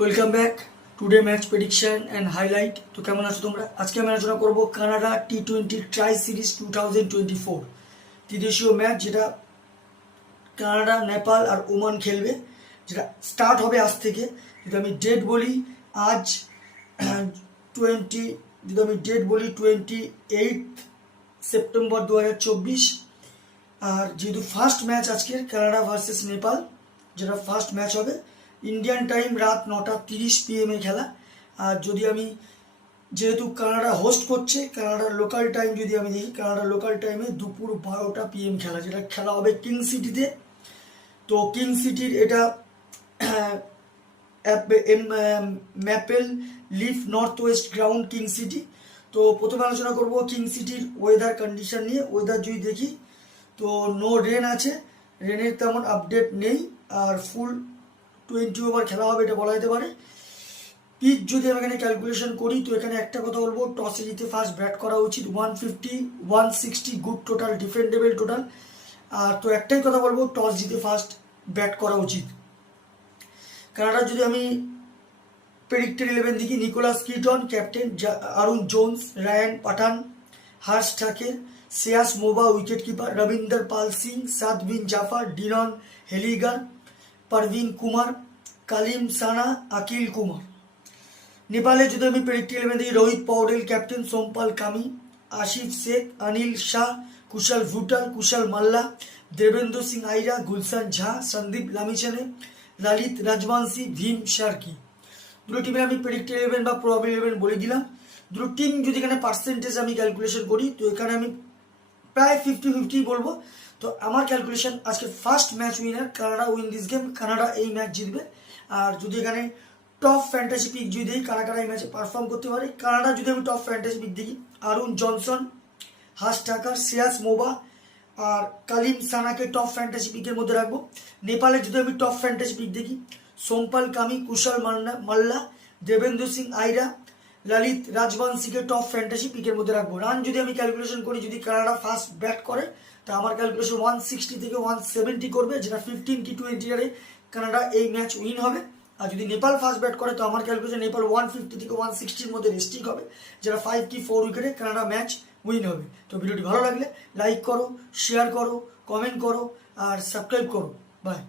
Welcome back today match prediction and highlight. তো কেমন আছো তোমরা? আজকে আমি আলোচনা করবো কানাডা T20 ট্রাই সিরিজ 2024 ত্রিদেশীয় ম্যাচ, যেটা কানাডা, নেপাল আর ওমান খেলবে, যেটা স্টার্ট হবে আজ থেকে। যদি আমি ডেট বলি আজ 28 সেপ্টেম্বর 2024। আর যেহেতু ফার্স্ট ম্যাচ আজকের কানাডা ভার্সেস নেপাল, যেটা ফার্স্ট ম্যাচ হবে ইন্ডিয়ান টাইম রাত 9:30 PM খেলা। আর যদি আমি যেহেতু কানাডা হোস্ট করছে, কানাডার লোকাল টাইম যদি আমি দেখি, কানাডার লোকাল টাইমে দুপুর 12টা PM খেলা, যেটা খেলা হবে কিং সিটিতে। তো কিং সিটির এটা maple leaf north West ground king city. তো প্রথমে আলোচনা করব কিং সিটির ওয়েদার কন্ডিশন নিয়ে। ওয়েদার যদি দেখি তো নো রেন আছে, রেনের তেমন আপডেট নেই। আর ফুল 20 ওভার খেলা হবে এটা বলা যেতে পারে। পিচ যদি আমি এখানে ক্যালকুলেশন করি তো এখানে একটা কথা বলবো, টসে জিতে ফার্স্ট ব্যাট করা উচিত। 150 160 গুড টোটাল, ডিফেন্ডেবল টোটাল। আর তো একটাই কথা বলবো, টস জিতে ফার্স্ট ব্যাট করা উচিত। কানাডা যদি আমি প্রেডিক্টেড 11 দেখি, Nicholas Kirton captain, Aaron Jones, Ryan Pathan, Harsh Thaker, Shreyas Movva wicket keeper, Ravindra Pal Singh, Saad Bin Zafar, Dillon Heyliger, Parveen Kumar, Kaleem Sana, Akhil Kumar. নেপালে যদি আমি প্রেডিক্টেড 11 দেখি, রোহিত পৌডেল ক্যাপ্টেন, সোমপাল কামি, আশিফ শেখ, অনিল শাহ, কুশল ভুটাল, কুশল মাল্লা, দেবেন্দ্র সিং আইরা, গুলশান ঝা, সন্দীপ লামিচানে, ললিত রাজবংশী, ভীম শার্কি। দুটো টিমের আমি প্রেডিক্টেড 11 বা প্রবাবল 11 বলে দিলাম। দুটো টিম যদি এখানে পার্সেন্টেজ আমি ক্যালকুলেশন করি তো এখানে আমি প্রায় 50-50 বলবো। তো আমার ক্যালকুলেশন আজকে first match winner Canada, win this game, Canada এই ম্যাচ জিতবে। আর যদি এখানে টপ ফ্যান্টাসি পিক যদি দেখি কারা কারা এই ম্যাচে পারফর্ম করতে পারে, কানাডা যদি আমি টপ ফ্যান্টাসি পিক দেখি, আরুণ জনসন, হার্ষ ঠাকার, শ্রেয়াস মোবা আর কালিম সানাকে টপ ফ্যান্টাসি পিকের মধ্যে রাখবো। নেপালে যদি আমি টপ ফ্যান্টাসি পিক দেখি, সোমপাল কামি, কুশল মাল্লা, দেবেন্দ্র সিং আইরা, ললিত রাজবংশীকে টপ ফ্যান্টাসি পিকের মধ্যে রাখবো। রান যদি আমি ক্যালকুলেশন করি, যদি কানাডা ফার্স্ট ব্যাট করে তা আমার ক্যালকুলেশন 160 থেকে 170 করবে, যেটা 15-20 রানে কানাডা এই ম্যাচ উইন হবে। আর যদি নেপাল ফার্স্ট ব্যাট করে তো আমার ক্যালকুলেশন নেপাল 150 থেকে 160-র মধ্যে রেস্টিং হবে, যেটা 5-4 উইকেটে কানাডা ম্যাচ উইন হবে। তো ভিডিওটি ভালো লাগলে লাইক করো, শেয়ার করো, কমেন্ট করো আর সাবস্ক্রাইব করো। বাই।